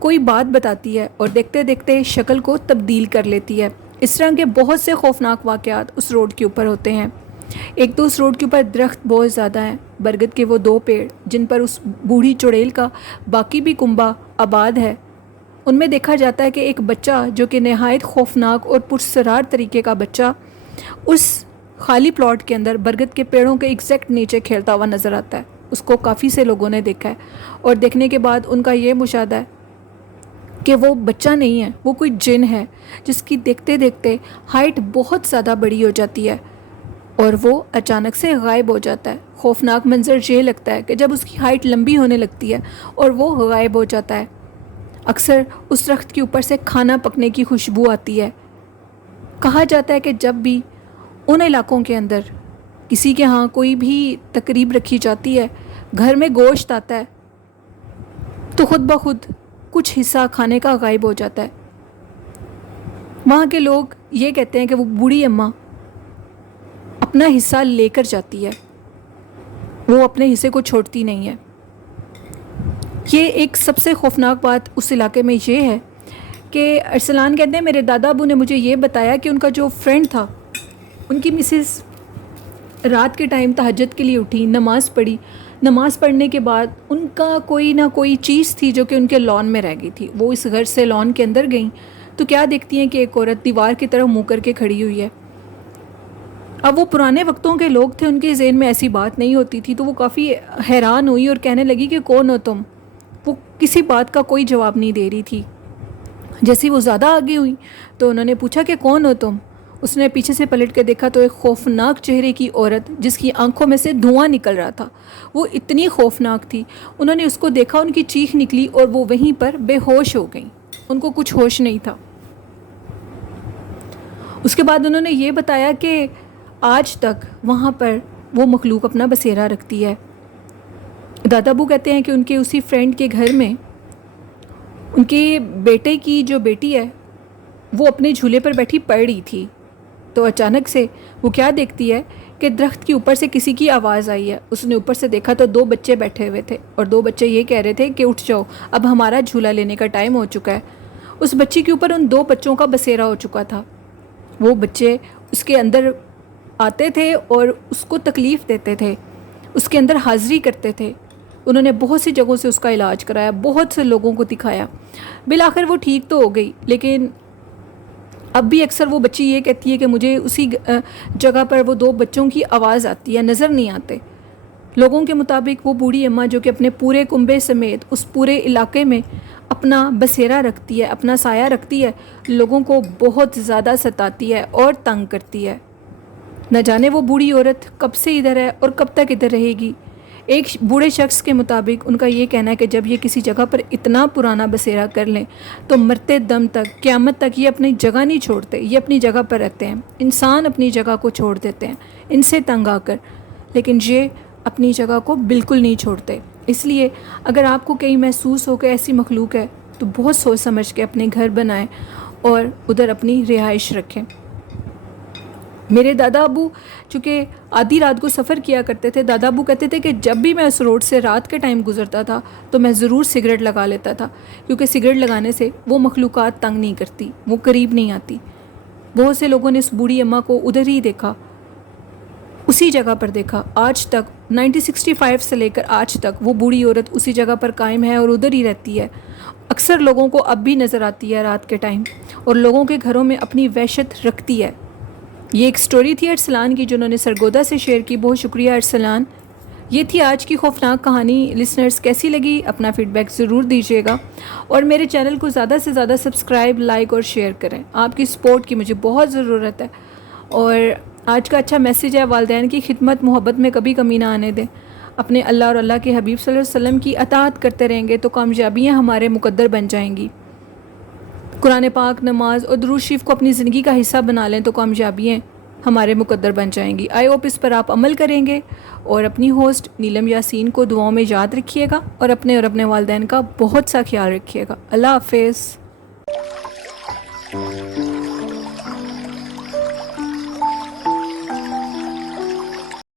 کوئی بات بتاتی ہے اور دیکھتے دیکھتے شکل کو تبدیل کر لیتی ہے۔ اس طرح کے بہت سے خوفناک واقعات اس روڈ کے اوپر ہوتے ہیں۔ ایک تو اس روڈ کے اوپر درخت بہت زیادہ ہیں، برگد کے وہ 2 پیڑ جن پر اس بوڑھی چڑیل کا باقی بھی کنبہ آباد ہے، ان میں دیکھا جاتا ہے کہ ایک بچہ جو کہ نہایت خوفناک اور پرسرار طریقے کا بچہ اس خالی پلاٹ کے اندر برگد کے پیڑوں کے ایگزیکٹ نیچے کھیلتا ہوا نظر آتا ہے۔ اس کو کافی سے لوگوں نے دیکھا ہے اور دیکھنے کے بعد ان کا یہ مشاہدہ ہے کہ وہ بچہ نہیں ہے، وہ کوئی جن ہے جس کی دیکھتے دیکھتے ہائٹ بہت زیادہ بڑی ہو جاتی ہے اور وہ اچانک سے غائب ہو جاتا ہے۔ خوفناک منظر یہ لگتا ہے کہ جب اس کی ہائٹ لمبی ہونے لگتی ہے اور وہ غائب ہو جاتا ہے، اکثر اس درخت کے اوپر سے کھانا پکنے کی خوشبو آتی ہے۔ کہا جاتا ہے کہ جب بھی ان علاقوں کے اندر کسی کے ہاں کوئی بھی تقریب رکھی جاتی ہے، گھر میں گوشت آتا ہے، تو خود بخود کچھ حصہ کھانے کا غائب ہو جاتا ہے۔ وہاں کے لوگ یہ کہتے ہیں کہ وہ بوڑھی اماں اپنا حصہ لے کر جاتی ہے، وہ اپنے حصے کو چھوڑتی نہیں ہے۔ یہ ایک سب سے خوفناک بات اس علاقے میں یہ ہے کہ ارسلان کہتے ہیں میرے دادا ابو نے مجھے یہ بتایا کہ ان کا جو فرینڈ تھا، ان کی مسز رات کے ٹائم تہجد کے لیے اٹھی، نماز پڑھی، نماز پڑھنے کے بعد ان کا کوئی نہ کوئی چیز تھی جو کہ ان کے لان میں رہ گئی تھی۔ وہ اس گھر سے لان کے اندر گئیں تو کیا دیکھتی ہیں کہ ایک عورت دیوار کی طرف منہ کر کے کھڑی ہوئی ہے۔ اب وہ پرانے وقتوں کے لوگ تھے، ان کے ذہن میں ایسی بات نہیں ہوتی تھی، تو وہ کافی حیران ہوئی اور کہنے لگی کہ کون ہو تم؟ وہ کسی بات کا کوئی جواب نہیں دے رہی تھی۔ جیسی وہ زیادہ آگے ہوئی تو انہوں نے پوچھا کہ کون ہو تم؟ اس نے پیچھے سے پلٹ کے دیکھا تو ایک خوفناک چہرے کی عورت جس کی آنکھوں میں سے دھواں نکل رہا تھا، وہ اتنی خوفناک تھی۔ انہوں نے اس کو دیکھا، ان کی چیخ نکلی اور وہ وہیں پر بے ہوش ہو گئیں، ان کو کچھ ہوش نہیں تھا۔ اس کے بعد انہوں نے یہ بتایا کہ آج تک وہاں پر وہ مخلوق اپنا بسیرا رکھتی ہے۔ دادا ابو کہتے ہیں کہ ان کے اسی فرینڈ کے گھر میں ان کے بیٹے کی جو بیٹی ہے وہ اپنے جھولے پر بیٹھی پڑ رہی تھی، تو اچانک سے وہ کیا دیکھتی ہے کہ درخت کے اوپر سے کسی کی آواز آئی ہے۔ اس نے اوپر سے دیکھا تو 2 بچے بیٹھے ہوئے تھے اور 2 بچے یہ کہہ رہے تھے کہ اٹھ جاؤ، اب ہمارا جھولا لینے کا ٹائم ہو چکا ہے۔ اس بچی کے اوپر ان 2 بچوں کا بسیرا ہو چکا تھا۔ وہ بچے اس کے اندر آتے تھے اور اس کو تکلیف دیتے تھے، اس کے اندر حاضری کرتے تھے۔ انہوں نے بہت سی جگہوں سے اس کا علاج کرایا، بہت سے لوگوں کو دکھایا، بالآخر وہ ٹھیک تو ہو گئی، لیکن اب بھی اکثر وہ بچی یہ کہتی ہے کہ مجھے اسی جگہ پر وہ 2 بچوں کی آواز آتی ہے، نظر نہیں آتے۔ لوگوں کے مطابق وہ بوڑھی اماں جو کہ اپنے پورے کنبے سمیت اس پورے علاقے میں اپنا بسیرا رکھتی ہے، اپنا سایہ رکھتی ہے، لوگوں کو بہت زیادہ ستاتی ہے اور تنگ کرتی ہے۔ نہ جانے وہ بوڑھی عورت کب سے ادھر ہے اور کب تک ادھر رہے گی۔ ایک بوڑھے شخص کے مطابق ان کا یہ کہنا ہے کہ جب یہ کسی جگہ پر اتنا پرانا بسیرا کر لیں تو مرتے دم تک، قیامت تک یہ اپنی جگہ نہیں چھوڑتے، یہ اپنی جگہ پر رہتے ہیں۔ انسان اپنی جگہ کو چھوڑ دیتے ہیں ان سے تنگ آ کر، لیکن یہ اپنی جگہ کو بالکل نہیں چھوڑتے۔ اس لیے اگر آپ کو کہیں محسوس ہو کہ ایسی مخلوق ہے تو بہت سوچ سمجھ کے اپنے گھر بنائیں اور ادھر اپنی رہائش رکھیں۔ میرے دادا ابو چونکہ آدھی رات کو سفر کیا کرتے تھے، دادا ابو کہتے تھے کہ جب بھی میں اس روڈ سے رات کے ٹائم گزرتا تھا تو میں ضرور سگریٹ لگا لیتا تھا، کیونکہ سگریٹ لگانے سے وہ مخلوقات تنگ نہیں کرتی، وہ قریب نہیں آتی۔ بہت سے لوگوں نے اس بوڑھی اماں کو ادھر ہی دیکھا، اسی جگہ پر دیکھا۔ آج تک 1965 سے لے کر آج تک وہ بوڑھی عورت اسی جگہ پر قائم ہے اور ادھر ہی رہتی ہے۔ اکثر لوگوں کو اب بھی نظر آتی ہے رات کے ٹائم، اور لوگوں کے گھروں میں اپنی وحشت رکھتی ہے۔ یہ ایک سٹوری تھی ارسلان کی جنہوں نے سرگودا سے شیئر کی، بہت شکریہ ارسلان۔ یہ تھی آج کی خوفناک کہانی۔ لسنرز کیسی لگی اپنا فیڈ بیک ضرور دیجیے گا، اور میرے چینل کو زیادہ سے زیادہ سبسکرائب، لائک اور شیئر کریں۔ آپ کی سپورٹ کی مجھے بہت ضرورت ہے۔ اور آج کا اچھا میسیج ہے، والدین کی خدمت محبت میں کبھی کمی نہ آنے دیں۔ اپنے اللہ اور اللہ کے حبیب صلی اللہ علیہ وسلم کی اطاعت کرتے رہیں گے تو کامیابیاں ہمارے مقدر بن جائیں گی۔ قرآن پاک، نماز اور درود شریف کو اپنی زندگی کا حصہ بنا لیں تو کامیابیاں ہمارے مقدر بن جائیں گی۔ آئی ہوپ اس پر آپ عمل کریں گے، اور اپنی ہوسٹ نیلم یاسین کو دعاؤں میں یاد رکھیے گا، اور اپنے والدین کا بہت سا خیال رکھیے گا۔ اللہ حافظ۔